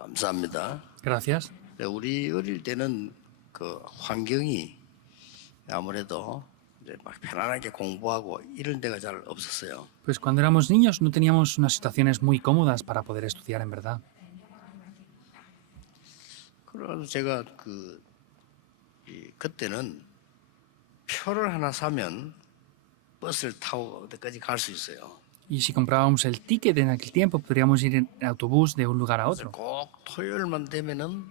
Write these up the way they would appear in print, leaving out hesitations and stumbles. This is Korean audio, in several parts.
감사합니다. Gracias. 우리 어릴 때는 그 환경이 아무래도 이제 막 편안하게 공부하고 이런 데가 잘 없었어요. Pues cuando éramos niños no teníamos unas situaciones muy cómodas para poder estudiar en verdad. 그래서 제가 그때는 표를 하나 사면 버스를 타고 어디까지 갈 수 있어요. Y si comprábamos el ticket en aquel tiempo, podríamos ir en autobús de un lugar a 그래서 otro. 꼭 토요일만 되면은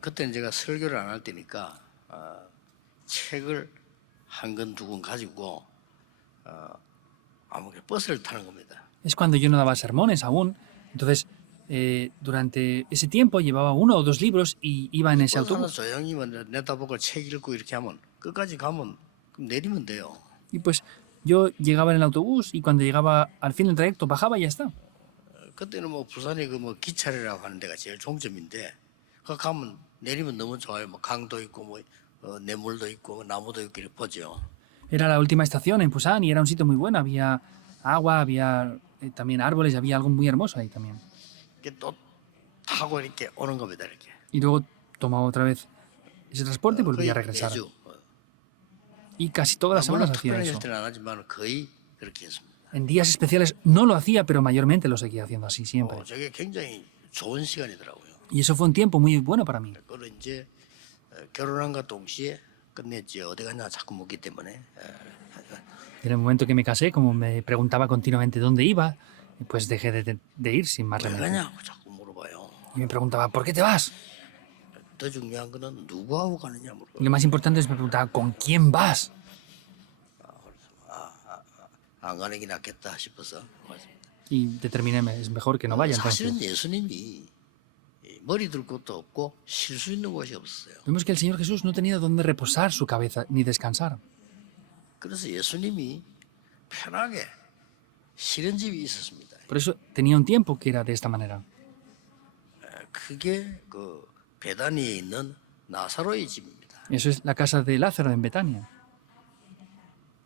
그때는 제가 설교를 안 할 때니까 책을 한 권 두 권 가지고 아무게 버스를 타는 겁니다. Es cuando yo no daba sermones aún. Entonces, durante ese tiempo llevaba uno o dos libros y iba en ese 버스 하나 autobús. 조용히 내다보고 책 읽고 이렇게 하면 끝까지 가면 그럼 내리면 돼요. Y pues yo llegaba en el autobús y cuando llegaba al fin del trayecto bajaba y ya está. 그때는 뭐 부산에 기차리라고 하는 데가 제일 종점인데 그 가면 내리면 너무 좋아요. 뭐 강도 있고 내물도 있고 나무도 있고 이렇게 보죠. Era la última estación en Busan y era un sitio muy bueno. Había agua, había también árboles, había algo muy hermoso ahí también. 이게 또 타고 이렇게 오는 겁니다. 이렇게. Y luego tomaba otra vez ese transporte y volvía a 거의 regresar. 매주. Y casi todas las 물론 semanas hacía 특별한 eso. 때는 안 하지만 거의 그렇게 했습니다. En días especiales no lo hacía, pero mayormente lo seguía haciendo así siempre. 저게 굉장히 좋은 시간이더라고요. Y eso fue un tiempo muy bueno para mí. 그걸 이제 결혼한과 동시에 끝냈지 어디 가냐 자꾸 묻기 때문에 En el momento que me casé, como me preguntaba continuamente dónde iba, pues dejé de ir sin más 왜 remedio. 가냐고 자꾸 물어봐요. Y me preguntaba, ¿por qué te vas? 더 중요한 거는 누구하고 가느냐 Y 물어봐요. lo más importante es me preguntaba, ¿con quién vas? 안 가는 게 낫겠다 싶어서. Y determiné, es mejor que no vaya entonces. 사실은 예수님이 머리 들 곳도 없고 쉴 수 있는 곳이 없었어요. Vemos que el Señor Jesús no tenía dónde reposar su cabeza ni descansar. 그래서 예수님이 편하게 쉬는 집이 있었습니다. Por eso tenía un tiempo que era de esta manera. 그게 그 베다니에 있는 나사로의 집입니다. Eso es la casa de Lázaro en Betania.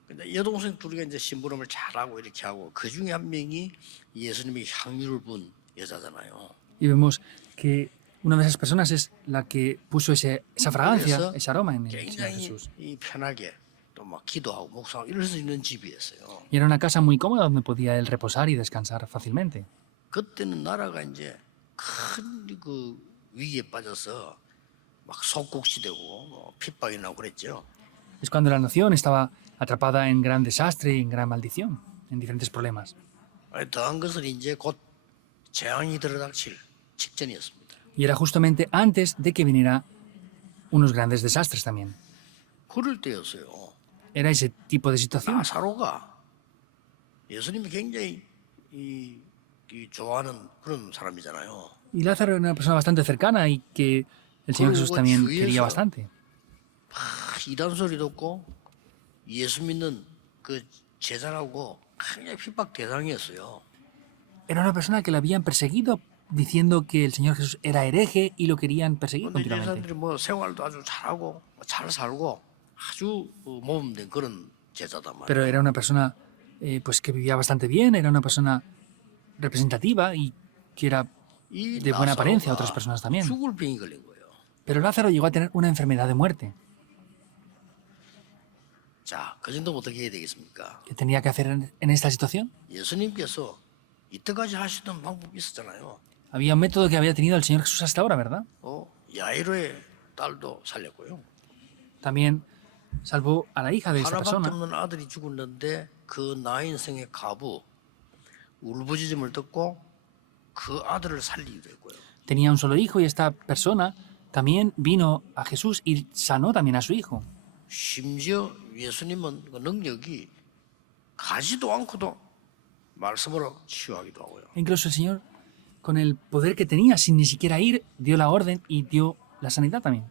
근데 여동생 둘이가 이제 심부름을 잘하고 이렇게 하고 그 중에 한 명이 예수님이 향유를 분 여자잖아요. Y vemos que una de esas personas es la que puso esa fragancia, 그래서 ese aroma en el Señor 굉장히 Jesús. 편하게 또 막 기도하고 묵상하고 이럴 수 있는 집이었어요. Y era una casa muy cómoda donde podía él reposar y descansar fácilmente. 그때는 나라가 이제 큰 그 위기에 빠져서 막 속국시되고 핍박이 나고 그랬죠. Es cuando la nación estaba atrapada en gran desastre y en gran maldición, en diferentes problemas. 더한 것은 이제 곧 재앙이 들어닥칠 직전이었습니다. Y era justamente antes de que viniera unos grandes desastres también. 그럴 때였어요. Era ese tipo de situación. 나사로가 예수님이 굉장히 이 좋아하는 그런 사람이잖아요. Y Lázaro era una persona bastante cercana y que el Señor Jesús también quería bastante. 이단 소리 듣고 예수 믿는 그 제자라고 굉장히 핍박 대상이었어요. Era una persona que le habían perseguido diciendo que el Señor Jesús era hereje y lo querían perseguir 근데 이 continuamente. 사람들이 생활도 아주 잘하고 잘 살고 아주 모범된 그런 제자단 말이에요. Pero era una persona pues que vivía bastante bien, era una persona representativa y que era 이 de buena apariencia a 나사로가 otras personas también. 죽을 병이 걸린 거예요. Pero Lázaro llegó a tener una enfermedad de muerte. 자, 그 정도면 어떻게 해야 되겠습니까? ¿Qué tenía que hacer en esta situación? 예수님께서 이때까지 하시던 방법이 있었잖아요. Había un método que había tenido el Señor Jesús hasta ahora, ¿verdad? 야이로의 딸도 살렸고요. También salvó a la hija de esta 하나밖에 persona. 없는 아들이 죽었는데 그 나인성의 가부 울부짖음을 듣고 그 아들을 살리기도 했고요. Tenía un solo hijo y esta persona también vino a Jesús y sanó también a su hijo. 심지어 예수님은 그 능력이 가지도 않고도 말씀으로 치유하기도 하고요. Incluso el Señor, con el poder que tenía, sin ni siquiera ir, dio la orden y dio la sanidad también.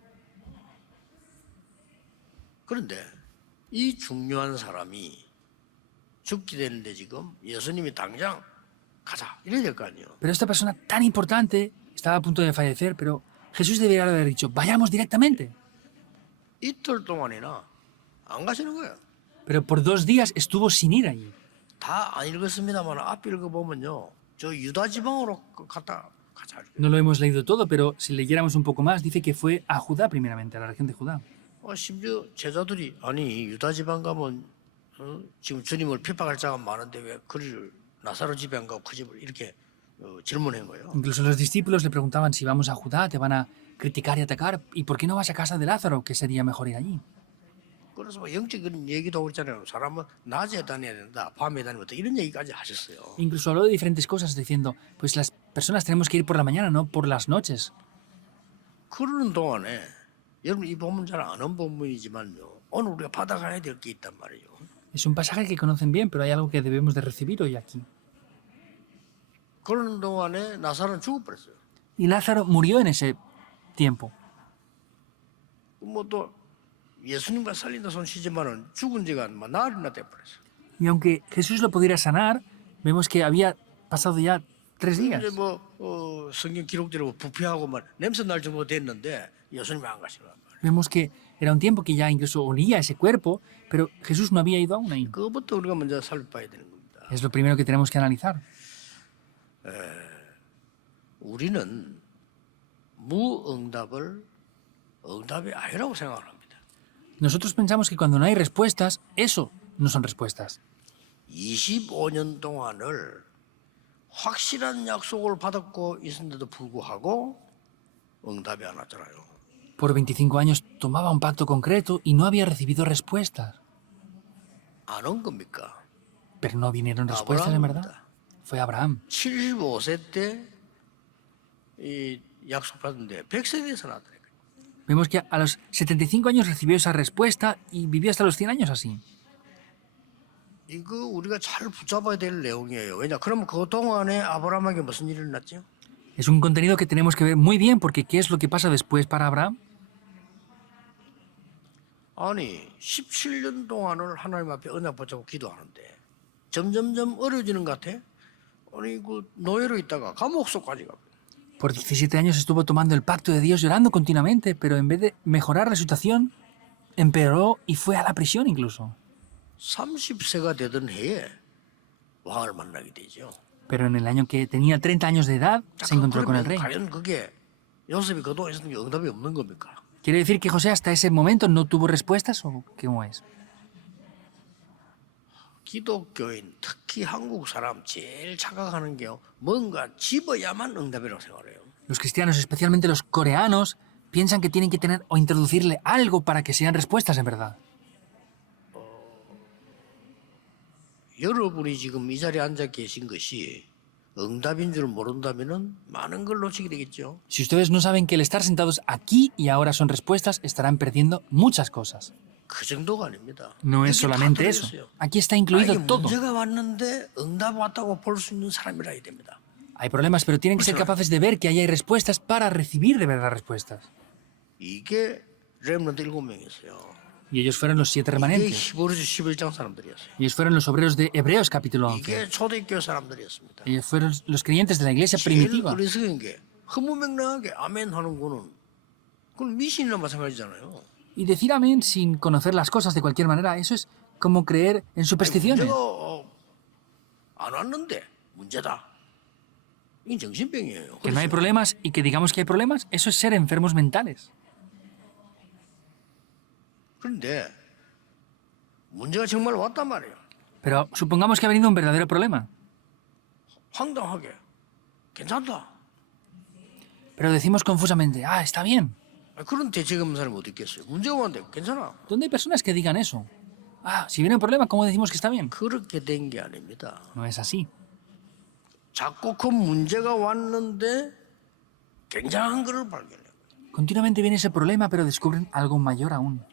그런데 이 중요한 사람이 죽게 되는데 지금 예수님이 당장 가자 이래야 될 거 아니에요. Pero esta persona tan importante estaba a punto de fallecer, pero Jesús debería haber dicho, vayamos directamente. 이틀 동안이나 안 가시는 거예요. Pero por 2 días estuvo sin ir allí. 다 안 읽었습니다만 앞 읽어보면요. 저 유다 지방으로 가자 잘. No lo hemos leído todo, pero si leyéramos un poco más, dice que fue a Judá primeramente, a la región de Judá. 심지어 제자들이 아니 유다 지방 가면 지금 주님을 핍박할 자가 많은데 왜 그를 나사로 집에 안 가고 그 집을 이렇게 질문한 거예요. Incluso los discípulos le preguntaban, si vamos a Judá te van a criticar y atacar, ¿y por qué no vas a casa de Lázaro, que sería mejor ir allí? 그래서 뭐 영적인 얘기도 하고 있잖아요. 사람은 낮에 다녀야 된다, 밤에 다니면 다 이런 얘기까지 하셨어요. Incluso habló de diferentes cosas, diciendo, pues las personas tenemos que ir por la mañana, no por las noches. 그러는 동안에 여러분 이 본문 잘 아는 본문이지만요. 오늘 우리가 받아가야 될 게 있단 말이에요. Es un pasaje que conocen bien, pero hay algo que debemos de recibir hoy aquí. 그러는 동안에 나사로는 죽어버렸어요. Y Lázaro murió en ese tiempo. 뭐 또 예수님과 살린다 손 쉬지만은 죽은 지가 뭐 나흘이나 돼버렸어요. Y aunque Jesús lo pudiera sanar, vemos que había pasado ya 3 días. 이제 뭐 성경 기록대로 부패하고 막 냄새 날 정도 됐는데 예수님이 안 가시는 거예요. Vemos que era un tiempo que ya incluso olía ese cuerpo, pero Jesús no había ido aún ahí. 그것부터 우리가 먼저 살펴봐야 되는 겁니다. Es lo primero que tenemos que analizar. 우리는 무응답을 응답이 아니라고 생각을 합니다. Nosotros pensamos que cuando no hay respuestas, eso no son respuestas. 25년 동안을 확실한 약속을 받았고 있었는데도 불구하고 응답이 안 왔잖아요. Por 25 años tomaba un pacto concreto y no había recibido respuestas. 안 온 겁니까? Pero no vinieron respuestas, en verdad. Fue Abraham. 75세 때 이 약속 받은데 100세 돼서 나더라고요. Vemos que a los 75 años recibió esa respuesta y vivió hasta los 100 años así. 이거 우리가 잘 붙잡아야 될 내용이에요. 왜냐? 그러면 그 동안에 아브라함에게 무슨 일이 일어났죠? Es un contenido que tenemos que ver muy bien porque ¿qué es lo que pasa después para Abraham? 아니 17년 동안을 하나님 앞에 언약 붙잡고 기도하는데 점점점 어려워지는 것 같아. 아니 그 노예로 있다가 감옥 속까지 가고. Por 17 años estuvo tomando el pacto de Dios llorando continuamente, pero en vez de mejorar la situación, empeoró y fue a la prisión incluso. 30세가 되던 해에 왕을 만나게 되죠. Pero en el año que tenía 30 años de edad, se encontró con el rey. 과연 그게 요셉이 그동안 있었던 게 응답이 없는 겁니까? ¿Quiere decir que José hasta ese momento no tuvo respuestas o cómo es? 기독교인 특히 한국 사람 제일 착각하는 게요. 뭔가 집어야만 응답이라고 생각해요. Los cristianos, especialmente los coreanos, piensan que tienen que tener o introducirle algo para que sean respuestas en verdad. 여러분이 지금 이 자리에 앉아 계신 것이 응답인 줄 모른다면은 많은 걸 놓치게 되겠죠. Si ustedes no saben que el estar sentados aquí y ahora son respuestas, estarán perdiendo muchas cosas. 그 정도가 아닙니다. No es 여기 다 solamente eso. 들어있어요. Aquí está 나에게 incluido todo. 문제가 왔는데 응답 왔다고 볼 수 있는 사람이라 해야 됩니다. Hay problemas, pero tienen que ser capaces de ver que ahí hay respuestas para recibir de verdad respuestas. 이게 렘넌트 7명이었어요. Y ellos fueron los 7 이게 remanentes. 히브리서 11장 사람들이었어요. Ellos fueron los obreros de Hebreos capítulo 11. 이게 초대교회 사람들이었습니다. Ellos fueron los creyentes de la iglesia 제일 primitiva. 어리석은 게 허무맹랑하게 아멘 하는 거는 그건 미신이나 마찬가지잖아요. Y decir amén sin conocer las cosas de cualquier manera, eso es como creer en supersticiones. 문제가 안 왔는데 문제다. 이건 정신병이에요. Que no hay problemas y que digamos que hay problemas, eso es ser enfermos mentales. 그런데 문제가 정말 왔단 말이에요. Pero supongamos que ha venido un verdadero problema. 황당하게 괜찮다. Pero decimos confusamente, ah, está bien. 그런 대책검사는 어디 있겠어요? 문제가 왔는데 괜찮아. ¿Dónde hay personas que digan eso? Ah, si viene un problema, ¿cómo decimos que está bien? 그렇게 된 게 아닙니다. No es así. 자꾸 그 문제가 왔는데 굉장한 것을 발견해요. Continuamente viene ese problema, pero descubren algo mayor aún.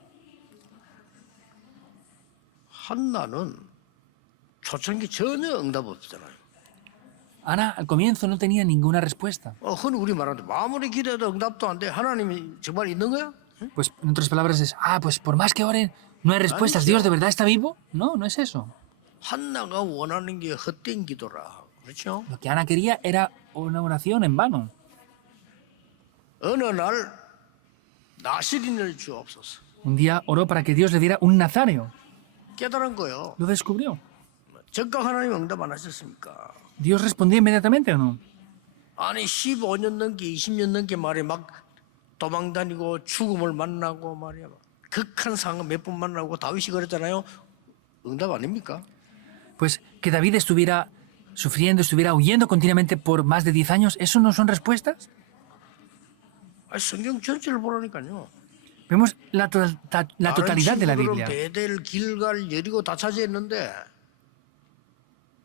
한나는 초창기 전혀 응답 없잖아요. Ana al comienzo no tenía ninguna respuesta. 흔히 우리 말하는데 아무리 기도해도 응답도 안 돼. 하나님이 정말 있는 거야? Pues en otras palabras es, ah, pues por más que oren, no hay respuestas. ¿Dios de verdad está vivo? No, no es eso. 한나가 원하는 게 헛된 기도라. 그렇죠? Lo que Ana quería era una oración en vano. 어느 날 나시린을 주옵소서. Un día oró para que Dios le diera un nazareo. 깨달은 거요. Lo descubrió. 즉각 하나님 응답 안 하셨습니까? ¿Dios respondió inmediatamente o no? 아니 15년 넘게 20년 넘게 말이야 막 도망다니고 죽음을 만나고 말이야 극한 상황 몇 번 만나고 다윗이 그랬잖아요. 응답 아닙니까? Pues que David estuviera sufriendo, estuviera huyendo continuamente por más de 10 años, ¿eso no son respuestas? 아니, 성경 전체를 보라니까요. Vemos la 다른 totalidad de la 친구들은 Biblia. 베델, 길갈, 여리고 다 차지했는데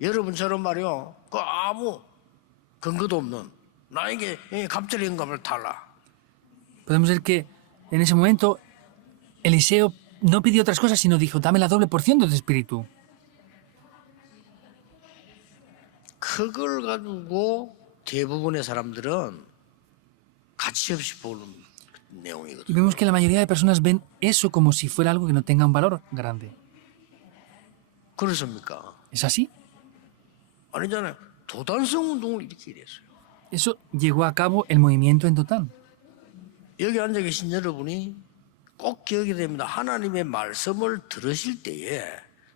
여러분처럼 말이요, 그 아무 근거도 없는 나에게 갑자기 영감을 달라. Podemos ver que en ese momento Eliseo no pidió otras cosas, sino dijo, dame la doble porción de tu espíritu. 그걸 가지고 대부분의 사람들은 가치 없이 보는 Y 내용이거든요. vemos que la mayoría de personas ven eso como si fuera algo que no tenga un valor grande. 그렇습니까? ¿Es así? 아니잖아요. 도단성 운동을 이렇게 일했어요. Eso llevó a cabo el movimiento en total. 여기 앉아 계신 여러분이 꼭 기억이 됩니다. 하나님의 말씀을 들으실 때에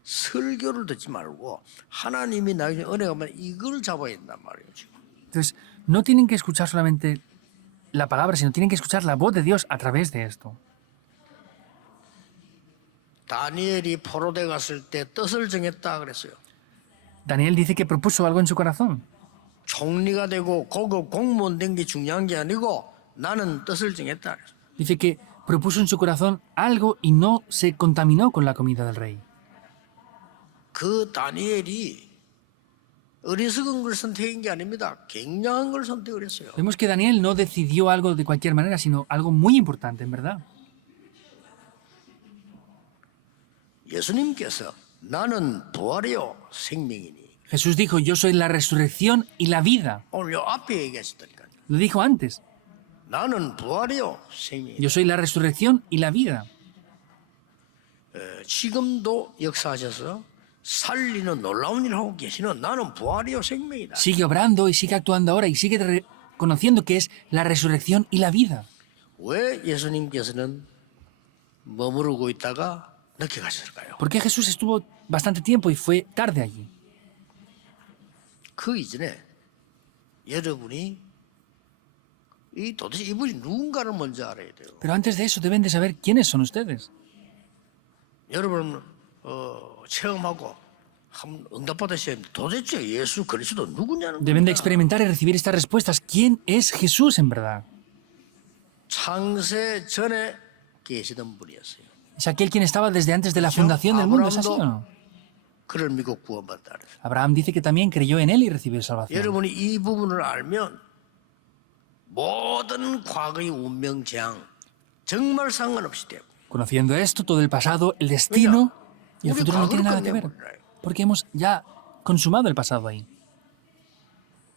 설교를 듣지 말고 하나님이 나에게 은혜가 면 이걸 잡아야 된단 말이에요. 지금. Entonces, no tienen que escuchar solamente la palabra, sino tienen que escuchar la voz de Dios a través de esto. 다니엘이 포로돼 갔을 때 뜻을 정했다 그랬어요. Daniel dice que propuso algo en su corazón. 총리가 되고 고급 공무원 된 게 중요한 게 아니고 나는 뜻을 정했다 그랬어요. Dice que propuso en su corazón algo y no se contaminó con la comida del rey. 그 다니엘이 어리석은 걸 선택한 게 아닙니다. 굉장한 걸 선택을 했어요. Vemos que Daniel no decidió algo de cualquier manera, sino algo muy importante, en verdad. 예수님께서 나는 부활이요 생명이니 Jesús dijo, yo soy la resurrección y la vida. 오늘 요 앞에 얘기하셨다니까요. Lo dijo antes. 나는 부활이요 생명이니 Yo soy la resurrección y la vida. 지금도 역사하셔서 살리는 놀라운 일을 하고 계시는 나는 부활이요 생명이다. Sigue obrando y sigue actuando ahora y sigue reconociendo que es la resurrección y la vida. 왜 예수님께서는 머무르고 있다가 늦게 가셨을까요? ¿Por qué Jesús estuvo bastante tiempo y fue tarde allí? 그 이전에 여러분이 도대체 이분이 누군가를 먼저 알아야 돼요. Pero antes de eso deben de saber quiénes son ustedes. 여러분 체험하고 한번 응답받으셔야 합니다. 도대체 예수 그리스도 누구냐는 Deben de 겁니다. experimentar y recibir estas respuestas. ¿Quién es Jesús en verdad? 창세 전에 계시던 분이었어요. Es aquel quien estaba desde antes de la fundación del mundo, ¿es así o no? 그를 믿고 구원받다. 그랬어요. Abraham dice que también creyó en él y recibió salvación. 여러분이 이 부분을 알면 모든 과거의 운명 재앙 정말 상관없이 돼요. Conociendo esto, todo el pasado, el destino y el 우리 futuro no tiene 과거를 nada que ver. 끝내버려요. Porque hemos ya consumado el pasado ahí.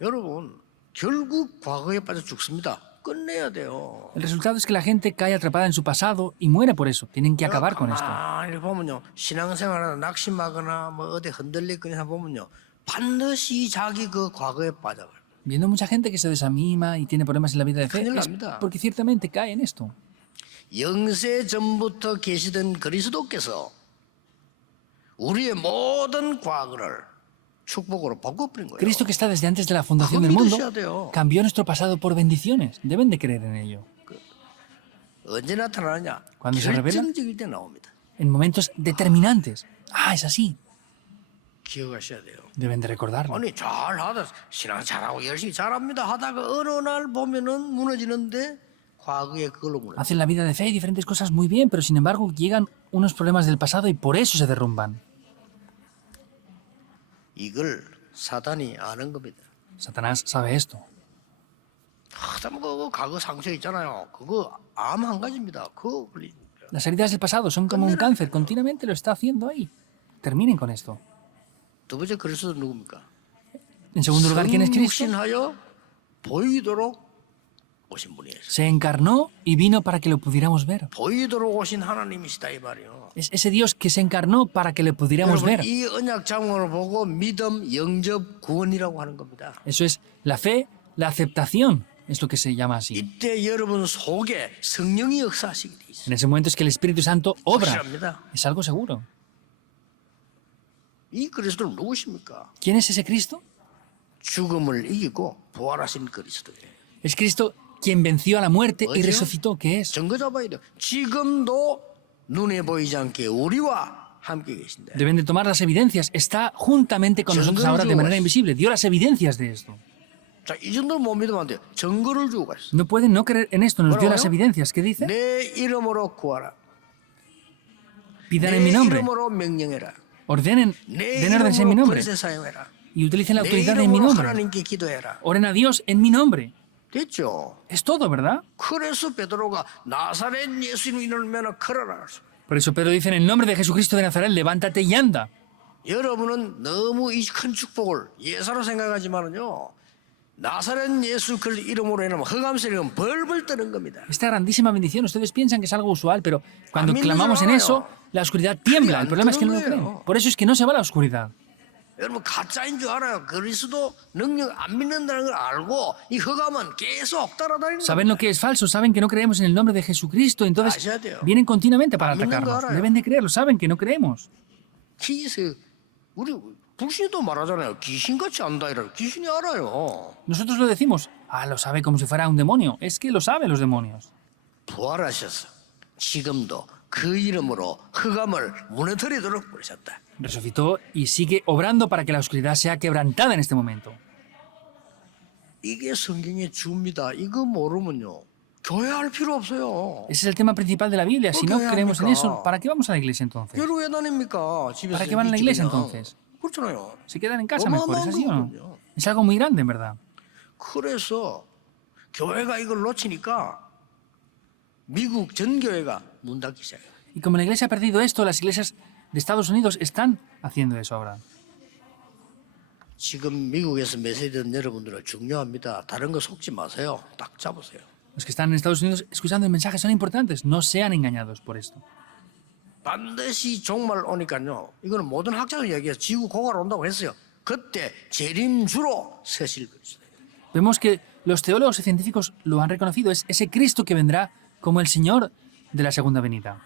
여러분 결국 과거에 빠져 죽습니다. 끝내야 돼요. El resultado es que la gente cae atrapada en su pasado y muere por eso. Tienen que acabar con esto. 가만히 보면요, 신앙생활하다 낙심하거나 뭐 어디 흔들리거나 보면요, 반드시 자기 그 과거에 빠져요. Viendo mucha gente que se desanima y tiene problemas en la vida de fe, 큰일 es 납니다. porque ciertamente cae en esto. 영세 전부터 계시던 그리스도께서 우리의 모든 과거를 축복으로 바꿔버린 거예요. Cristo, que está desde antes de la fundación 그거 del mundo, 믿으셔야 돼요. cambió nuestro pasado por bendiciones. Deben de creer en ello. 언제 나타나느냐? Cuando se revela? 결정적일 때 나옵니다. En momentos determinantes. Ah, es así. 기억하셔야 돼요. Deben de recordarlo. 아니 잘하다 신앙 잘하고 열심히 잘합니다 하다가 어느 날 보면은 무너지는데 과거에 그걸로 무너져. Hacen la vida de fe y diferentes cosas muy bien, pero sin embargo llegan unos problemas del pasado y por eso se derrumban. 이걸 사단이 아는 겁니다. Satanás sabe esto. 하다면 그 과거 상처 있잖아요. 그거 암 한 가지입니다. 그거 걸리. Las heridas del pasado son como un cáncer, continuamente lo está haciendo ahí. Terminen con esto. 두 번째 그리스도 누굽니까? En segundo lugar, ¿quién es Cristo? 성육신하여 보이도록 오신 분이에요. Se encarnó y vino para que lo pudiéramos ver. 보이도록 오신 하나님이시다 이 말이요. Es ese Dios que se encarnó para que le pudiéramos 여러분 ver. 이 언약 장원을 보고 믿음, 영접, 구원이라고 하는 겁니다. Eso es la fe, la aceptación, es lo que se llama así. 이때 여러분 속에 성령이 역사하시게 돼 있어요. En ese momento es que el Espíritu Santo obra. 확실합니다. Es algo seguro. 이 그리스도는 누구십니까? ¿Quién es ese Cristo? 죽음을 이기고 부활하신 그리스도예요. Es Cristo quien venció a la muerte y ¿Oye? resucitó, que es. 증거 잡아야 돼요. 지금도 눈에 보이지 않게 우리와 함께 계신데. Deben de tomar las evidencias. Está juntamente con nosotros ahora de manera invisible. Dio las evidencias de esto. 자, 이 정도는 못 믿으면 안 돼요. 증거를 주고 가셨어요. No pueden no creer en esto. Nos dio ¿Bueno, las bueno? evidencias. ¿Qué dice? 내 이름으로 구하라. Pidan 내 en mi nombre. 이름으로 명령해라. Ordenen, 내 den órdenes en mi 이름으로 nombre. 권세 사용해라. Y utilicen la 내 autoridad en mi 이름으로 nombre. 하나님께 기도해라. Oren a Dios en mi nombre. 됐죠? Es todo, ¿verdad? 그래서 베드로가 나사렛 예수님 이름으로 걸어라. Por eso Pedro dice en el nombre de Jesucristo de Nazaret, levántate y anda. 여러분은 너무 이 큰 축복을 예사로 생각하지만은요. 나사렛 예수 그 이름으로 인하면 흑암세력은 벌벌 떠는 겁니다. Esta grandísima bendición, ustedes piensan que es algo usual, pero cuando A mí no clamamos se en lo eso, creo. la oscuridad tiembla. El problema es que no lo creen. Por eso es que no se va a la oscuridad. 여러분 가짜인 줄 알아요. 그리스도 능력 안 믿는다는 걸 알고 이 흑암은 계속 따라다니는 Saben lo que es falso, saben que no creemos en el nombre de Jesucristo, entonces A셔야 돼요. vienen continuamente para 믿는 거 atacarnos. 알아요. Deben de creerlo, saben que no creemos. 기세 우리 불신도 말하잖아요. 귀신같이 안다 이래요. 귀신이 알아요. Nosotros lo decimos, lo sabe como si fuera un demonio. Es que lo saben los demonios. 부활하셔서 지금도 그 이름으로 흑암을 무너뜨리도록 그러셨다. Resucitó y sigue obrando para que la oscuridad sea quebrantada en este momento. 이게 성경의 주입니다. 이거 모르면요. 교회할 필요 없어요. Ese es el tema principal de la Biblia. Si no ¿Por qué creemos en 합니까? eso, ¿para qué vamos a la iglesia entonces? 교회로 왜 다닙니까? 집에서 ¿Para qué van a la 믿지 iglesia 그냥. entonces? 그렇잖아요. Se quedan en casa mejor, ¿es así o no? 거거든요. Es algo muy grande, en verdad. 그래서 교회가 이걸 놓치니까 미국 전 교회가 문 닫기 시작해요. Y como la iglesia ha perdido esto, las iglesias de Estados Unidos están haciendo eso ahora. 지금 미국에서 메시지는 여러분들은 중요합니다. 다른 거 속지 마세요. 딱 잡으세요. Los que están en Estados Unidos escuchando el mensaje son importantes. No sean engañados por esto. 반드시 종말 오니까요. 이거는 모든 학자들 이야기해서 지구 고갈 온다고 했어요. 그때 재림주로 세실 것이다. Vemos que los teólogos y científicos lo han reconocido. Es ese Cristo que vendrá como el Señor de la segunda venida.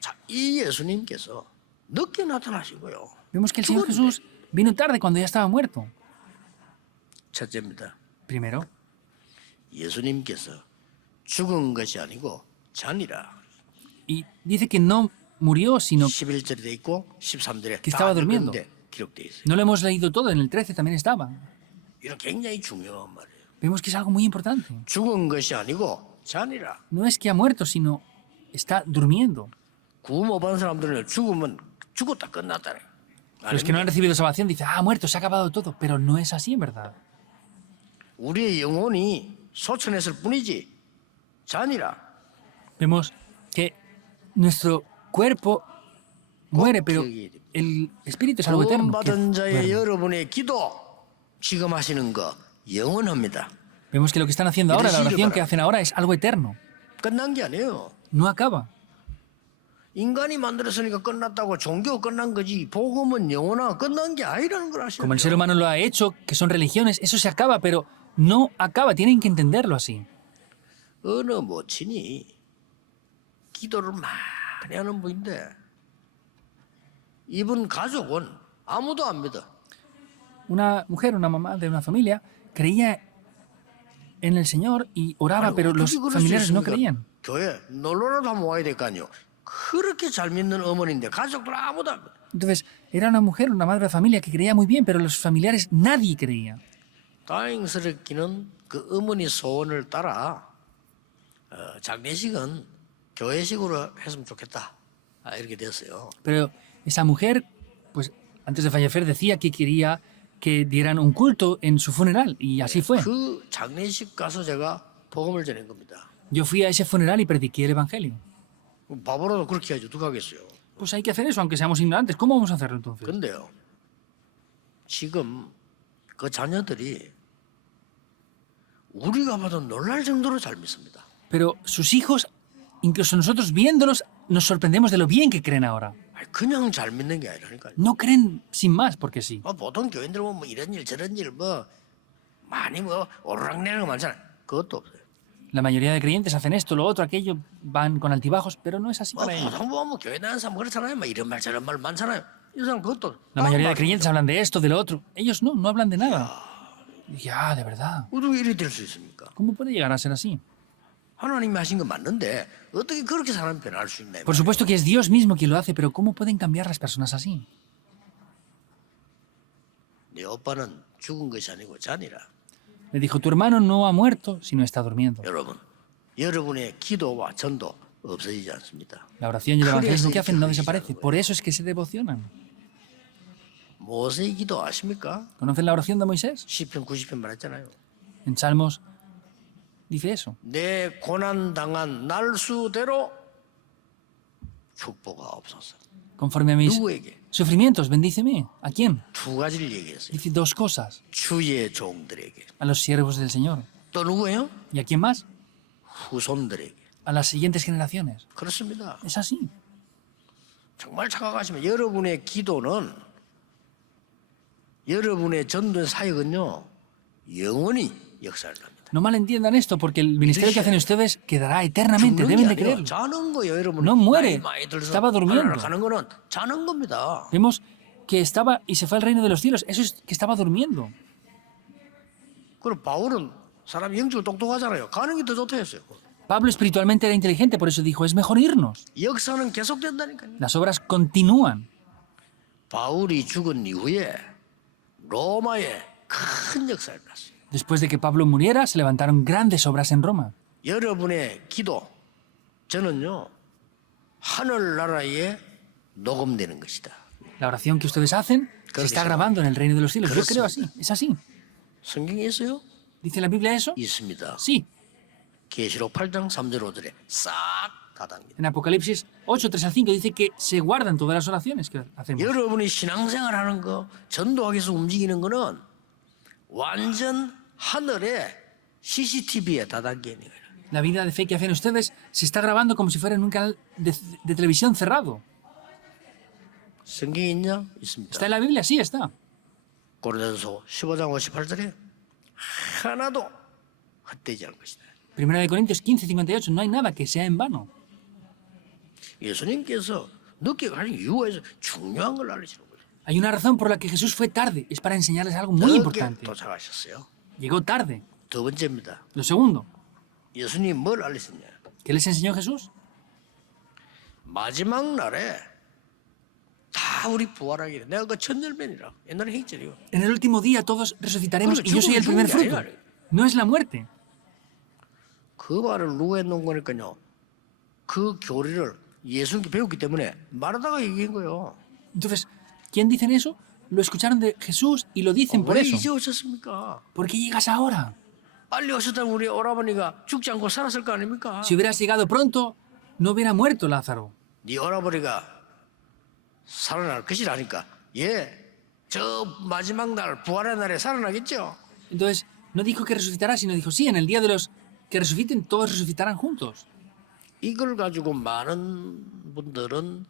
자, 이 예수님께서 늦게 나타나시고요. Vemos que el Señor Jesús vino tarde cuando ya estaba muerto. 첫째입니다. Primero, 예수님께서 죽은 것이 아니고 잔이라. y dice que no murió, sino 11절에 돼 있고 13절에 que estaba durmiendo. 기록돼 있어요. no lo hemos leído todo. En el 13 también estaba. 이건 굉장히 중요한 말이에요. Vemos que es algo muy importante. 죽은 것이 아니고 잔이라. No es que ha muerto, sino está durmiendo. 구원 못 받은 사람들은 죽으면 죽었다 끝났다. Los que no han recibido salvación dicen, ha muerto, se ha acabado todo. Pero no es así en verdad. 우리의 영혼이 소천했을 뿐이지 잔이라. Vemos que nuestro cuerpo muere, pero el espíritu es algo eterno. que 구원받은 자의 duerme. 여러분의 기도 지금 하시는 거 영원합니다. Vemos que lo que están haciendo ahora, la oración que hacen ahora, es algo eterno. 끝난 게 아니에요. No acaba. 인간이 만들었으니까 끝났다고 종교가 끝난 거지 복음은 영원한 끝난 게 아니라는 걸 아셔야 Como el ser 돼요. humano lo ha hecho, que son religiones, eso se acaba, pero no acaba. Tienen que entenderlo así. 어느 모친이 기도를 많이 하는 분인데 이분 가족은 아무도 안 믿어. Una mujer, una mamá de una familia, creía en el Señor y oraba, 아니, pero los 어떻게 그럴 수 familiares no 있습니까? creían. 교회 놀러라도 한번 와야 될 거 아니에요. 그렇게 잘 믿는 어머니인데 가족들 아무도 안 믿어. Entonces, era una mujer, una madre de familia que creía muy bien, pero los familiares nadie creía. 다행스럽기는 그 어머니 소원을 따라 장례식은 교회식으로 했으면 좋겠다. 이렇게 됐어요. Pero esa mujer, pues antes de fallecer, decía que quería que dieran un culto en su funeral, y así fue. 그 장례식 가서 제가 복음을 전한 겁니다. Yo fui a ese funeral y prediqué el Evangelio. 바보라도 그렇게 해야죠. 누가 하겠어요. Pues hay que hacer eso, aunque seamos ignorantes. ¿Cómo vamos a hacerlo entonces? 근데요. 지금 그 자녀들이 우리가 봐도 놀랄 정도로 잘 믿습니다. Pero sus hijos, incluso nosotros viéndolos, nos sorprendemos de lo bien que creen ahora. 아니, 그냥 잘 믿는 게 아니라니까요. No creen sin más, porque sí. 보통 교인들 보면 뭐 이런 일 저런 일 뭐 많이 뭐 오르락내리는 거 많잖아요. 그것도 없어요. La mayoría de creyentes hacen esto, lo otro, aquello, van con altibajos, pero no es así para ellos. 보통 보면 교회 나가는 사람 그렇잖아요. 뭐 이런 말 저런 말 많잖아요. 이 사람 그것도 La mayoría de 딱 creyentes hablan de esto, de lo otro. Ellos no hablan de nada. Y dije, ah, de verdad. 어떻게 이리 될 수 있습니까? ¿Cómo puede llegar a ser así? 하나님이 하신 건 맞는데 어떻게 그렇게 사람이 변할 수 있나? Por supuesto que es Dios mismo quien lo hace, pero ¿cómo pueden cambiar las personas así? 네 오빠는 죽은 것이 아니고 자니라. Le dijo, tu hermano no ha muerto, sino está durmiendo. 여러분, 여러분의 기도와 전도 없어지지 않습니다. La oración y el evangelismo que hacen no desaparece. Por eso es que se devocionan. 모세의 기도 아십니까? ¿Conocen la oración de Moisés? 시편 90편 말했잖아요. En Salmos dice eso. 내 고난 당한 날수대로 축복하옵소서. Conforme a mis 누구에게? sufrimientos, bendíceme. ¿A quién? 두 가지를 얘기했어요. Dice dos cosas. 주의 종들에게. A los siervos del Señor. 또 누구예요? ¿Y a quién más? 후손들에게. A las siguientes generaciones. 그렇습니다. Es así. 정말 착각하시면 여러분의 기도는 여러분의 전도의 사역은요 영원히 역사를 합니다. No malentiendan esto, porque el ministerio que hacen ustedes quedará eternamente. 죽는 게 Deben de 아니에요. creerlo. 자는 거예요, 여러분. No muere. 나이 많이 들어서 Estaba durmiendo. 하늘나라 가는 거는 자는 겁니다. Vemos que estaba y se fue al reino de los cielos. Eso es que estaba durmiendo. 그럼 바울은 사람이 영적으로 똑똑하잖아요. 가는 게 더 좋다 했어요. Pablo espiritualmente era inteligente, por eso dijo, es mejor irnos. 역사는 계속된다니까요. Las obras continúan. 바울이 죽은 이후에 로마에 큰 역사를 났어요. Después de que Pablo muriera, se levantaron grandes obras en Roma. 여러분의 기도, 저는요 하늘나라에 녹음되는 것이다. La oración que ustedes hacen se está grabando en el reino de los cielos. Yo creo así, es así. 성경에 있어요? ¿Dice la Biblia eso? 있습니다. Sí. 계시록 8장 3절 5절에 싹 다 담깁니다. En Apocalipsis 8, 3 al 5 dice que se guardan todas las oraciones que hacemos. 여러분이 신앙생활하는 거, 전도하기 위해서 움직이는 거는 완전 하늘에 CCTV에 다 담겨 있는 거예요. La vida de fe que hacen ustedes se está grabando como si fuera en un canal de televisión cerrado. 성경에 있냐? 있습니다. ¿Está en la Biblia? Sí, está. 고린도서 15장 58절에 하나도 헛되지 않을 것이다. Primera de Corintios 15, 58. No hay nada que sea en vano. 예수님께서 늦게 가신 이유가 있어 중요한 걸 알리시는 거예요. Hay una razón por la que Jesús fue tarde. Es para enseñarles algo muy 늦게 importante. 도착하셨어요. Llegó tarde. 두 번째입니다. Lo segundo, 예수님 뭘 알리셨냐? ¿qué les enseñó Jesús? 마지막 날에 다 우리 부활하기를 내가 그 천열맨이라 옛날에 했잖아요. En el último día todos resucitaremos y yo soy el 죽은 primer 게 fruto. 아니라. No es la muerte. 그 말을 누가 해놓은 거니까요. 그 교리를 예수님께 배웠기 때문에 말하다가 얘기한 거예요. Entonces, ¿quién dicen eso? Lo escucharon de Jesús y lo dicen por 왜 eso. 이제 오셨습니까? ¿Por qué llegas ahora? 빨리 오셨다면 우리 오라버니가 죽지 않고 살았을 거 아닙니까? Si hubieras llegado pronto, no hubiera muerto Lázaro. 네 오라버니가 살아날 것이라니까. 예, 저 마지막 날 부활의 날에 살아나겠죠. Entonces, no dijo que resucitará, sino dijo, sí, en el día de los que resuciten, todos resucitarán juntos. 이걸 가지고 많은 분들은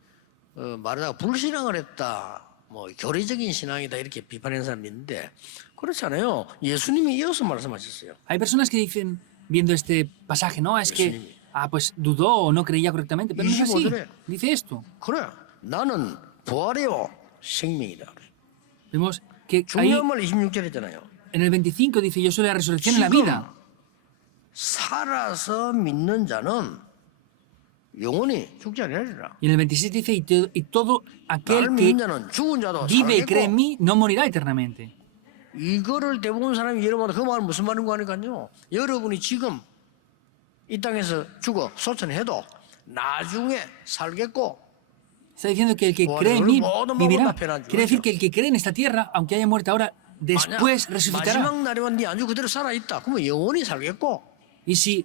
말하다가 불신앙을 했다. 뭐 교리적인 신앙이다 이렇게 비판하는 사람이 있는데 그렇잖아요. 예수님이 이어서 말씀하셨어요. Hay personas que dicen, viendo este pasaje, no, es que, pues dudó o no creía correctamente, pero no es así. Dice esto. 그래, 나는 부활이요 생명이다. 그래. Vemos que ahí, 중요한 말 26절 했잖아요. en el 25 dice, yo soy la resurrección y la vida. 살아서 믿는 자는 영원히 죽지 않으리라. Y en el 26 dice, y todo 나를 aquel 믿는 que 자는 죽은 자도 vive y cree en 살겠고. mí no morirá eternamente. 이거를 대부분 사람이 여러분마다 그 말은 무슨 말인 거 하니까요. 여러분이 지금 이 땅에서 죽어 소천해도 나중에 살겠고 Está diciendo que el que cree en mí 모든 vivirá. 마음은 다 Quiere decir que el que cree en esta tierra, aunque haya muerto ahora, después resucitará. 마지막 날에만 네 안주 그대로 살아있다. 그러면 영원히 살겠고. Y si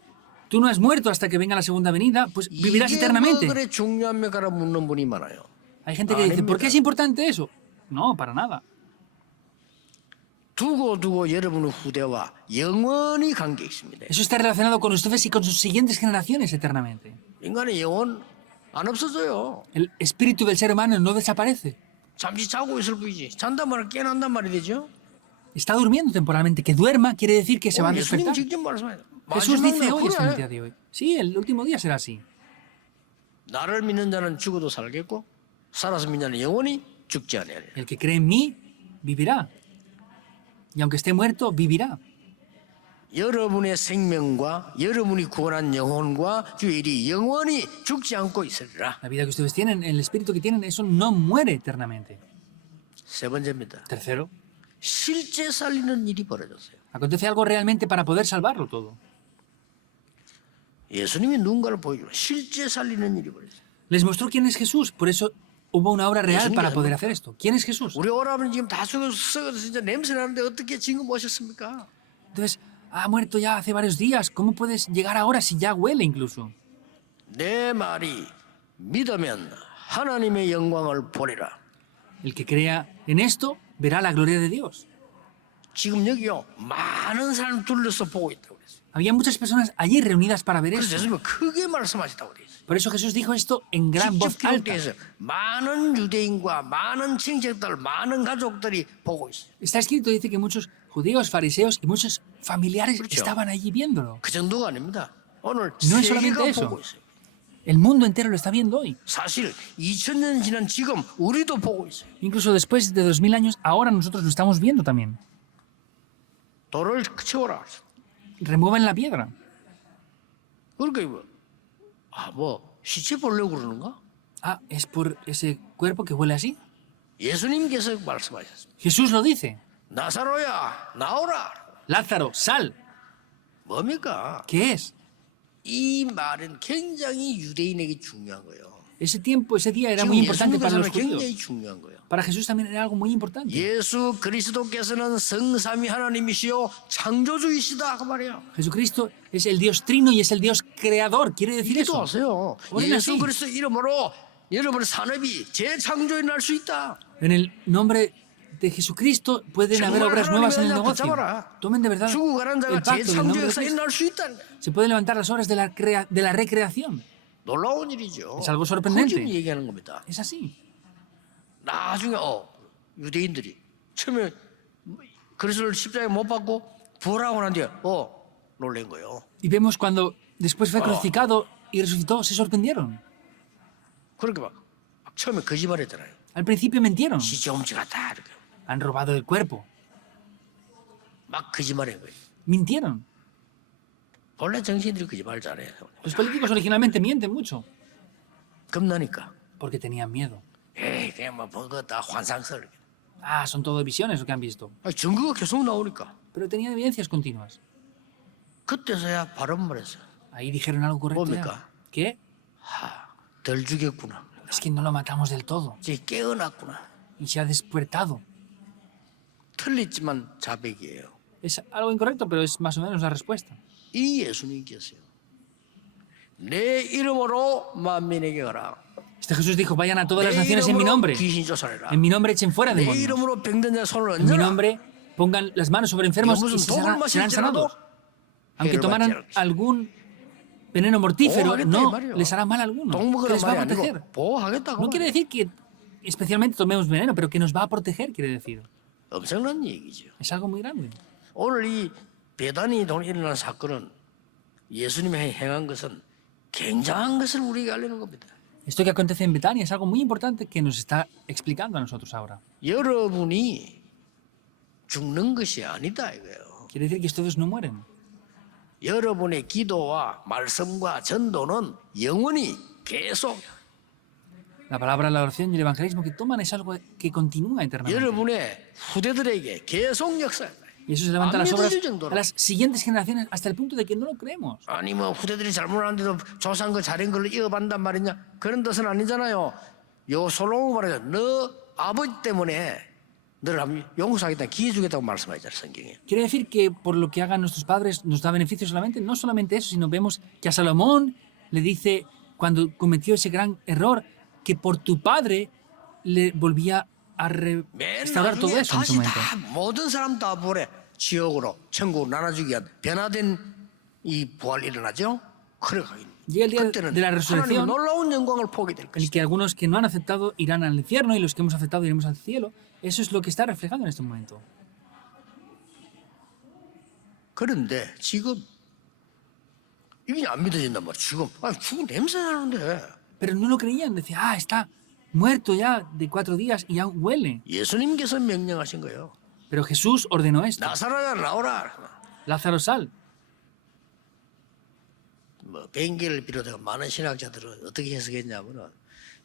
tú no has muerto hasta que venga la segunda venida, pues vivirás 이게 뭐 eternamente. 그래 중요합니까라 묻는 분이 많아요. Hay gente que dice, ¿por qué es importante eso? No, para nada. 두고 여러분의 후대와 영원히 관계 있습니다. Eso está relacionado con ustedes y con sus siguientes generaciones eternamente. 인간의 영혼 안 없어져요. El espíritu del ser humano no desaparece. 잠시 자고 있을 뿐이지. 잔단 말은 깨난단 말이 되죠. Está durmiendo temporalmente. Que duerma quiere decir que se va a 예수님 despertar. 직접 말씀해요. Jesús 마지막 dice 날 hoy, esto en el 그래. día de hoy. Sí, el último día será así. 나를 믿는 자는 죽어도 살겠고 살아서 믿는 자는 영원히 죽지 않으리라. El que cree en mí, vivirá. Y aunque esté muerto, vivirá. 여러분의 생명과 여러분이 구원한 영혼과 주의 일이 영원히 죽지 않고 있으리라. La vida que ustedes tienen, el espíritu que tienen, eso no muere eternamente. 세 번째입니다. Tercero, 실제 살리는 일이 벌어졌어요. acontece algo realmente para poder salvarlo todo. 예수님이 누군가를 보여주고 실제 살리는 일이 벌어졌어요. Les mostró quién es Jesús, por eso hubo una obra real para poder hacer esto. ¿Quién es Jesús? 우리 오라버니 지금 다 썩어서 진짜 냄새 나는데 어떻게 지금 오셨습니까? Entonces, ha muerto ya hace varios días. ¿Cómo puedes llegar ahora si ya huele incluso? 내 말이 믿으면 하나님의 영광을 보리라. El que crea en esto verá la gloria de Dios. 지금 여기요 많은 사람 둘러서 보고 있다고 그랬어요. Había muchas personas allí reunidas para ver 그래서 esto. 예수님은 크게 말씀하셨다고 그랬어요. Por eso Jesús dijo esto en gran voz 직접 alta. 기록되어 있어요. 많은 유대인과 많은 친척들, 많은 가족들이 보고 있어요. Está escrito, dice que muchos judíos, fariseos y muchos familiares 그렇죠. estaban allí viéndolo. 그 정도가 아닙니다. 오늘 No es 세계가 solamente eso. 보고 있어요. El mundo entero lo está viendo hoy. 사실 2000년 지난 지금 우리도 보고 있어요. Incluso después de 2000 años, ahora nosotros lo estamos viendo también. 돌을 치워라. Remuevan la piedra. 그러니까 뭐 시체 보려고 그러는가? Ah, ¿es por ese cuerpo que huele así? 예수님께서 말씀하셨습니다. Jesús lo dice. 나사로야 나오라. Lázaro, sal. 뭡니까? ¿Qué es? 이 말은 굉장히 유대인에게 중요한 거예요. Ese tiempo, ese día era 지금 muy importante para los 예수님께서는 judíos. 굉장히 중요한 거예요. Para Jesús también era algo muy importante. 예수 그리스도께서는 성삼위 하나님이시요 창조주이시다 그 말이야. Jesucristo es el Dios trino y es el Dios creador. Quiere decir eso. 기도하세요. 오늘 예수 así. 그리스도 이름으로 여러분의 산업이 재창조에 날 수 있다. En el nombre de Jesucristo pueden haber 정말 obras nuevas en el 하나님의 negocio. 붙잡아라. Tomen de verdad 죽어가는 자가 el pacto del nombre 재창조 de 역사에 Cristo. 날 수 있다는 거야. Se pueden levantar las obras de la recreación. 놀라운 일이죠. Es algo sorprendente. 거짓 얘기하는 겁니다. Es así. 나중에 유대인들이 처음에 그리스도를 십자가에 못 박고 부활하고 난 뒤에 놀란 거예요. Y vemos cuando después fue crucificado y resucitó, se sorprendieron. 그렇게 막 처음에 거짓말했잖아요. Al principio mintieron. 시체홈치 같다 이렇게 Han robado el cuerpo. 막 거짓말한 거예요. Mintieron. 원래 정치인들이 거짓말 잘해요. Los políticos originalmente mienten mucho. 겁나니까. Porque tenían miedo. 에이 그냥 뭐 그거 다 환상설. Ah, son todo visiones lo que han visto. 증거가 계속 나오니까. Pero tenían evidencias continuas. 그때서야 바로 말했어요. Ahí dijeron algo correcto. ya. 뭡니까? ¿Qué? 덜 죽였구나. Es que no lo matamos del todo. 이제 깨어났구나. Y se ha despertado. 틀렸지만 자백이에요. Es algo incorrecto, pero es más o menos la respuesta. 이 예수님께서요. 내 이름으로 만민에게 가라. Este Jesús dijo, vayan a todas las 내 naciones en mi 이름으로 nombre. 귀신 쫓아내라. En mi nombre echen fuera 내 demonios. 이름으로 병든 자 손을 En mi 얹어라. nombre pongan las manos sobre enfermos y serán sanados. Aunque tomaran algún veneno mortífero, no les hará mal alguno. Que les va a proteger. 보호하겠다고. No quiere decir que especialmente tomemos veneno, pero que nos va a proteger, quiere decir. 엄청난 얘기죠. Es algo muy grande. 오늘 이 배단이 일어난 사건은 예수님이 행한 것은 굉장한 것을 우리에게 알리는 겁니다. Esto que acontece en Betania es algo muy importante que nos está explicando a nosotros ahora. 여러분이 죽는 것이 아니다 이거예요. Quiere decir que estos no mueren. 여러분의 기도와 말씀과 전도는 영원히 계속 La palabra, la oración y el evangelismo que toman es algo que continúa eternamente. 여러분의 후대들에게 계속 역사해. Y eso se levanta las 안 obras 믿어질 정도로. a las siguientes generaciones hasta el punto de que no lo creemos. 아니 뭐 후대들이 잘못하는데도 조상 그 잘한 걸로 이어간단 말이냐 그런 뜻은 아니잖아요. 요 솔로몬 말이죠. 너 아버지 때문에 너를 용서하겠다 기회 주겠다고 말씀하잖아요 성경에. Quiere decir que por lo que hagan nuestros padres nos da beneficio solamente, no solamente eso, sino vemos que a Salomón le dice cuando cometió ese gran error que por tu padre le volvía a restaurar todo 나중에 eso en su 다시 momento. 다 모든 사람 다 부활해 지옥으로 천국으로 나눠주기 위한 변화된 이 부활이 일어나죠. 그래가 Llega el día 그때는 de la 하나님의 resurrección 놀라운 영광을 보게 될 en el 것이다. que algunos que no han aceptado irán al infierno y los que hemos aceptado iremos al cielo. Eso es lo que está reflejado en este momento. 그런데 지금 이게 안 믿어진단 말이야. 지금 죽은 냄새 나는데 Pero no lo creían, decían, está muerto ya de 4 días y aún huele. 예수님께서 명령하신 거예요. Pero Jesús ordenó esto. 나사로야 나오라. Lázaro, sal. 뭐 벤겔을 비롯해 많은 신학자들은 어떻게 해석했냐면은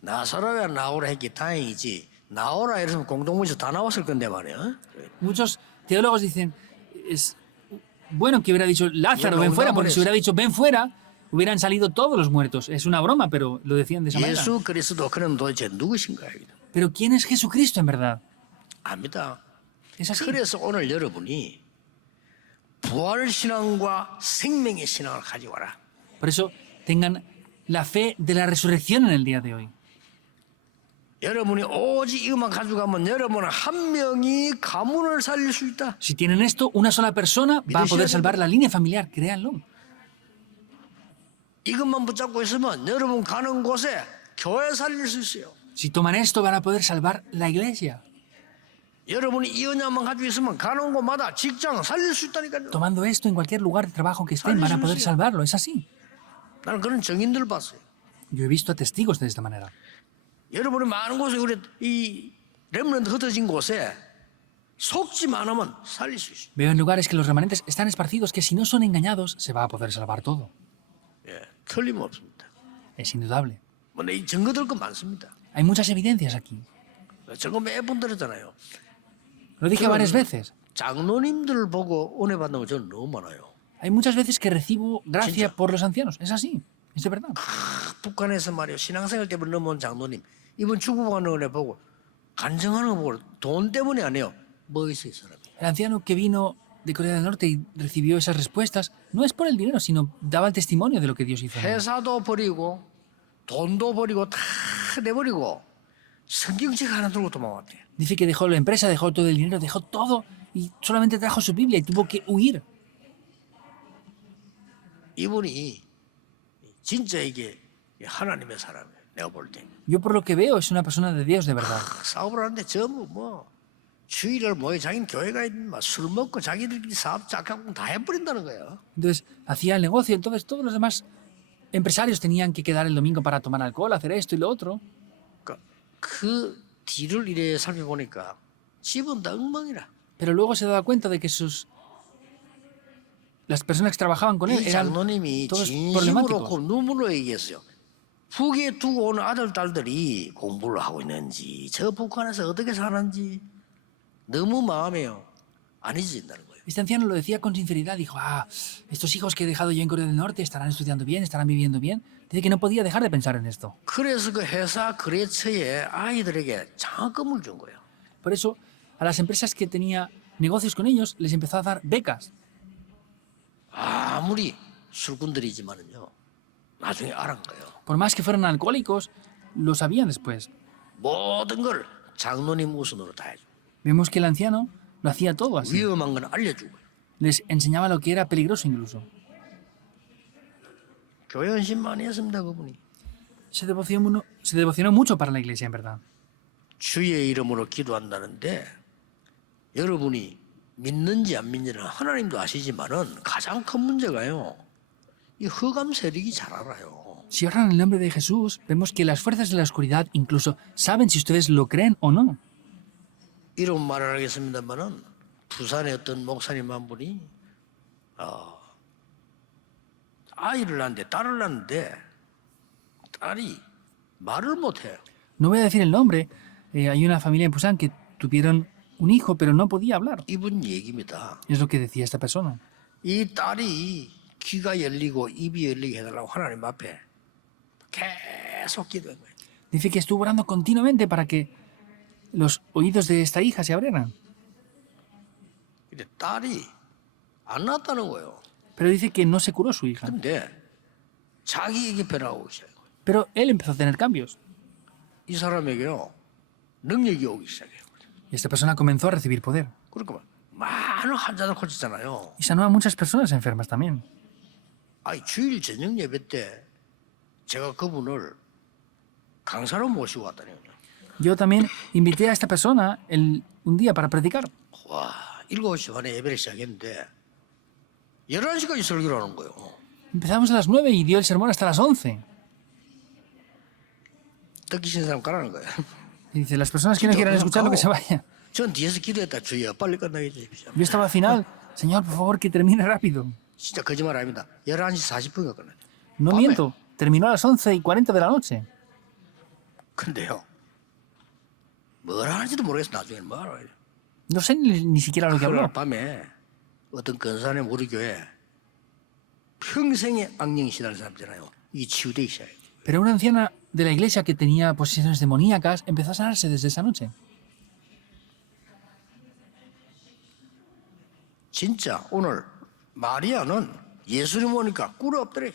나사로야 나오라 했기 다행이지 나오라 이러면 공동문서 다 나왔을 건데 말이야. Muchos teólogos dicen, es bueno que hubiera dicho Lázaro, ven fuera, porque si hubiera dicho ven fuera, hubieran salido todos los muertos. Es una broma, pero lo decían de esa manera. 예수 그리스도 그는 도대체 누구신가? Pero ¿quién es Jesucristo en verdad? 압니다. Es así. 그래서 오늘 여러분이 부활 신앙과 생명의 신앙을 가져와라. Por eso tengan la fe de la resurrección en el día de hoy. 여러분이 오직 이것만 가져가면 여러분 한 명이 가문을 살릴 수 있다. Si tienen esto, una sola persona va a poder salvar la línea familiar, créanlo. 이것만 붙잡고 있으면 여러분 가는 곳에 교회 살릴 수 있어요. Si toman esto, van a poder salvar la iglesia. 여러분이 이 언약만 가지고 있으면 가는 곳마다 직장 살릴 수 있다니까요. Tomando esto en cualquier lugar de trabajo que estén, van a poder salvarlo. Es así. 나는 그런 증인들 봤어요. Yo he visto a testigos de esta manera. 여러분이 많은 곳에 우리 이 렘넌트 흩어진 곳에 속지만 하면 살릴 수 있어요. Veo en lugares que los remanentes están esparcidos que si no son engañados, se va a poder salvar todo. 예, 틀림없습니다. Es indudable. 근데 이 증거들 거 많습니다. Hay muchas evidencias aquí. 저거 매번 들었잖아요. Lo dije varias veces. 장로님들 보고 은혜 받는 거 저는 너무 많아요. Hay muchas veces que recibo gracia por los ancianos. Es así. Es de verdad. 북한에서 말이요 신앙생활 때문에 넘어온 장로님 이번 축복하는 은혜 보고 간증하는 거 보고 돈 때문에 안 해요. 뭐 있어요 이 사람이. El anciano que vino de Corea del Norte y recibió esas respuestas no es por el dinero, sino daba el testimonio de lo que Dios hizo. en él. 회사도 버리고 돈도 버리고 다 내버리고 성경책 하나 들고 도망왔대. Dice que dejó la empresa, dejó todo el dinero, dejó todo y solamente trajo su Biblia y tuvo que huir. 이분이 진짜 이게 하나님의 사람이에요. 내가 볼 때. Yo por lo que veo es una persona de Dios de verdad. 사업을 하는데 전부 뭐 주일을 모여 자기는 교회가 있는 술 먹고 자기들끼리 사업 짝하고 다 해버린다는 거예요. Entonces hacía el negocio, entonces todos los demás empresarios tenían que quedar el domingo para tomar alcohol, hacer esto y lo otro. 그러니까 그 뒤를 이래 살펴보니까 집은 다 엉망이라. Pero luego se daba cuenta de que las personas que trabajaban con él 이 eran 장로님이 todos 진심으로 problemáticos. 그 눈물로 얘기했어요. 북에 두고 오는 아들 딸들이 공부를 하고 있는지 저 북한에서 어떻게 사는지 너무 마음에요. 안 잊어진다는 거예요. Este anciano lo decía con sinceridad, dijo, estos hijos que he dejado yo en Corea del Norte estarán estudiando bien, estarán viviendo bien. Dice que no podía dejar de pensar en esto. 그래서 그 회사 거래처에 아이들에게 장학금을 준 거예요. Por eso, a las empresas que tenía negocios con ellos, les empezó a dar becas. 아무리 술꾼들이지만은요. 나중에 알은 거예요. Por más que fueran alcohólicos, lo sabían después. 모든 걸 장로님 우선으로 다 해줘. Vemos que el anciano lo hacía todo así. 위험한 건 알려주고. Les enseñaba lo que era peligroso incluso. 교회 헌신 많이 했습니다 그분이. Se devocionó mucho para la iglesia, en verdad. 주의 이름으로 기도한다는데 여러분이 믿는지 안 믿는지는 하나님도 아시지만은 가장 큰 문제가요. 이 흑암 세력이 잘 알아요. Si oran en el nombre de Jesús, vemos que las fuerzas de la oscuridad incluso saben si ustedes lo creen o no. 이런 말을 하겠습니다만은 부산의 어떤 목사님 한 분이 아이를 낳는데 딸을 낳는데 딸이 말을 못해요. No voy a decir el nombre. Hay una familia en Busan que tuvieron un hijo, pero no podía hablar. 이분 얘기입니다. Es lo que decía esta persona. 이 딸이 귀가 열리고 입이 열리게 해달라고 하나님 앞에 계속 기도한 거예요. Dice que estuvo orando continuamente para que los oídos de esta hija se abrieran. 근데 딸이 안 낳았다는 거예요. Pero dice que no se curó su hija. 근데 자기에게 변화가 오기 시작해요. Pero él empezó a tener cambios. 이 사람에게요 능력이 오기 시작해요. Y esta persona comenzó a recibir poder. 그러니까 많은 환자들 고쳤잖아요. Y sanó a muchas personas enfermas también. 아니 주일 저녁 예배 때 제가 그분을 강사로 모시고 왔다니요. Yo también invité a esta persona un día para predicar. 와 7시 반에 예배를 시작했는데 11시까지 설교를 하는 거예요. Empezamos a las 9 y dio el sermón hasta las 11. 듣기 싫은 사람 가라는 거예요. Y dice, las personas que no quieran escucharlo, que se vayan. 전 뒤에서 기도했다. 주여 빨리 끝나게 해주십시오. Yo estaba al final, Señor, por favor, que termine rápido. 진짜 거짓말 아닙니다. 11시 40분에 끝나요. No Hombre. miento, terminó a las 11:40 de la noche. 근데요. 뭘 하는지도 모르겠어. 나중에는 뭐 알아요. No sé ni siquiera lo que habló. 그날 밤에 어떤 근사의 우리 교회 평생에 악령이 시달린 사람이잖아요. 이게 치유되기 시작해요. Pero una anciana de la iglesia que tenía posesiones demoníacas empezó a sanarse desde esa noche. 진짜 오늘 마리아는 예수님 오니까 꿇어 엎드려.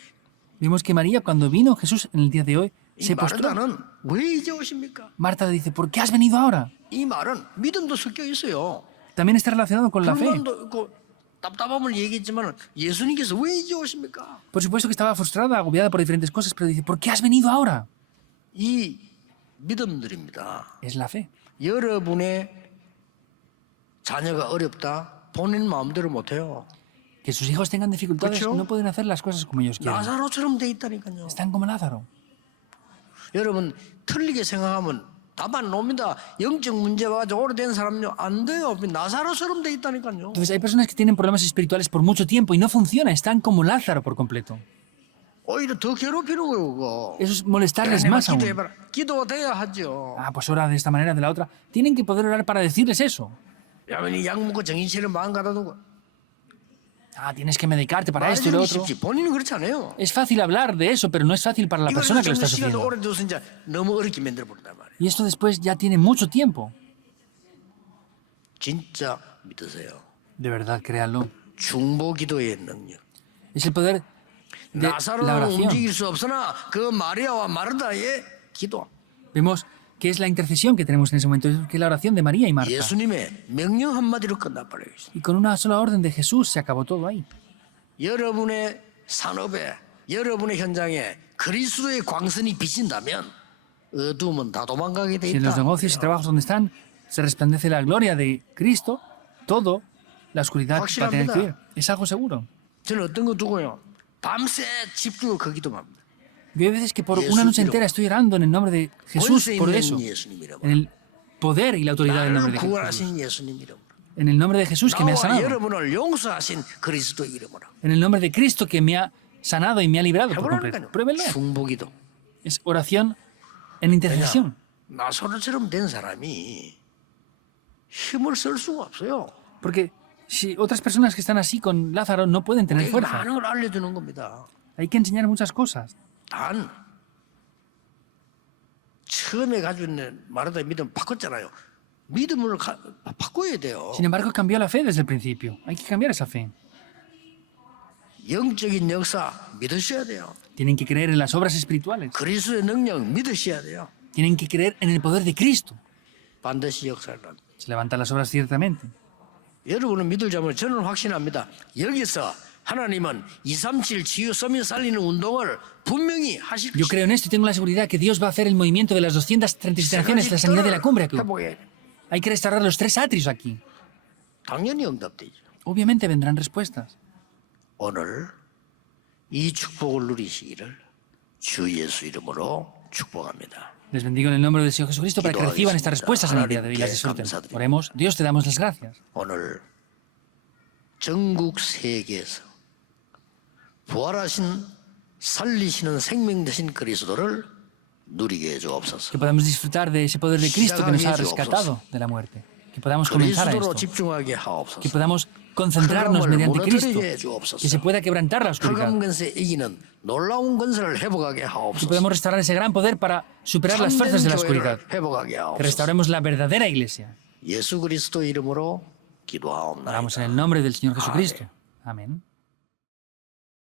Vimos que María, cuando vino Jesús en el día de hoy, 이 se postró. 마르다는 왜 이제 오십니까? Marta le dice, ¿por qué has venido ahora? 이 말은 믿음도 섞여 있어요. También está relacionado con la fe. 불만도 있고 답답함을 얘기했지만 예수님께서 왜 이제 오십니까? Por supuesto que estaba frustrada, agobiada por diferentes cosas, pero dice, ¿por qué has venido ahora? 이 믿음들입니다. Es la fe. 여러분의 자녀가 어렵다. 본인 마음대로 못해요. Que sus hijos tengan dificultades Pues yo- no pueden hacer las cosas como ellos quieren. 나사로처럼 돼 있다니까요. Están como Lázaro. 여러분 틀리게 생각하면 답 안 옵니다. 영적 문제가 가지고 오래된 사람요 안 돼요. 나사로처럼 돼 있다니까요. Entonces hay personas que tienen problemas espirituales por mucho tiempo y no funciona, están como Lázaro por completo. 오히려 더 괴롭히는 거예요. 그거. Eso es molestarles 내가 más aún. 기도해봐라. 기도가 돼야 하죠. Ah, pues ora de esta manera, de la otra. Tienen que poder orar para decirles eso. 야면 약 먹고 정신차려 마음 가다두고. Ah, tienes que medicarte para esto y lo 말해주기 otro. 쉽지. 본인은 그렇지 않아요. Es fácil hablar de eso, pero no es fácil para la 이걸 persona que lo está 정말 시간도 sufriendo. 오래 둬서 이제 너무 어렵게 만들어 버린단 말이에요. Y esto después ya tiene mucho tiempo. 진짜 믿으세요. De verdad, créanlo. 중보 기도의 능력. Es el poder de la 나사로는 oración. 움직일 수 없으나 그 마리아와 마르다의 기도. Vemos que es la intercesión que tenemos en ese momento, es que es la oración de María y Marta. 예수님의 명령 한마디로 끝나버려요. Y con una sola orden de Jesús se acabó todo ahí. 여러분의 산업에 여러분의 현장에 그리스도의 광선이 비친다면 어둠은 다 도망가게 돼 Si en los 있다. negocios y trabajos donde están se resplandece la gloria de Cristo, todo, la oscuridad va a tener que ir. Es algo seguro. 저는 어떤 거 두고요. 밤새 집중을 그 기도만 합니다. Yo hay veces que por una noche entera estoy orando en el nombre de Jesús 권세 por 있는 eso, 예수님이라고. en el poder y la autoridad del nombre 나를 de Jesús. 구원하신 예수님 이름으로. En el nombre de Jesús que me ha 나와 sanado. 여러분을 용서하신 그리스도 이름으로. En el nombre de Cristo que me ha sanado y me ha librado por completo. 해보라니까요. Pruébenlo. 중보기도. Es oración en intercesión. 나사로처럼 된 사람이 힘을 쓸 수가 없어요. Porque si otras personas que están así con Lázaro no pueden tener 우리가 fuerza. 많은 걸 알려주는 겁니다. Hay que enseñar muchas cosas. 단 처음에 가지고 있는 마르다의 믿음 바꿨잖아요. 믿음을 바꿔야 돼요. Sin embargo, cambió la fe desde el principio. Hay que cambiar esa fe. 영적인 역사 믿으셔야 돼요. Tienen que creer en las obras espirituales. 그리스도의 능력 믿으셔야 돼요. Tienen que creer en el poder de Cristo. 반드시 역사를 합니다. Se levantan las obras ciertamente. 여러분은 믿으자면 저는 확신합니다. 여기서 하나님은 237 치유 서민 살리는 운동을 분명히 하실 Yo 것입니다. creo en esto y tengo la seguridad que Dios va a hacer el movimiento de las 237 naciones, la sanidad de la cumbre aquí. 회복해. Hay que restaurar los 3 atrios aquí. 당연히 응답되죠. Obviamente vendrán respuestas. 오늘 이 축복을 누리시기를 주 예수 이름으로 축복합니다. Les bendigo en el nombre del Señor Jesucristo para que reciban estas respuestas en el día de hoy y las disfruten. Oremos. Dios, te damos las gracias. 오늘 전국 세계에서 부활하신 살리시는 생명 되신 그리스도를 누리게 해 주옵소서. Que podamos disfrutar de ese poder de Cristo que nos ha rescatado de la muerte. Que podamos comenzar a 그리스도로 esto. 집중하게 Que 하옵소서. podamos concentrarnos 흑암을 mediante Cristo. 무너뜨리게 해 Que 주옵소서. se pueda quebrantar la oscuridad. 흑암 권세 이기는 놀라운 권세를 회복하게 Que 하옵소서. podamos restaurar ese gran poder para superar las fuerzas de la oscuridad. 교회를 회복하게 Que 하옵소서. restauremos la verdadera iglesia. 예수 그리스도 이름으로 기도하옵나이다. Oramos en el nombre del Señor Jesucristo. Amén.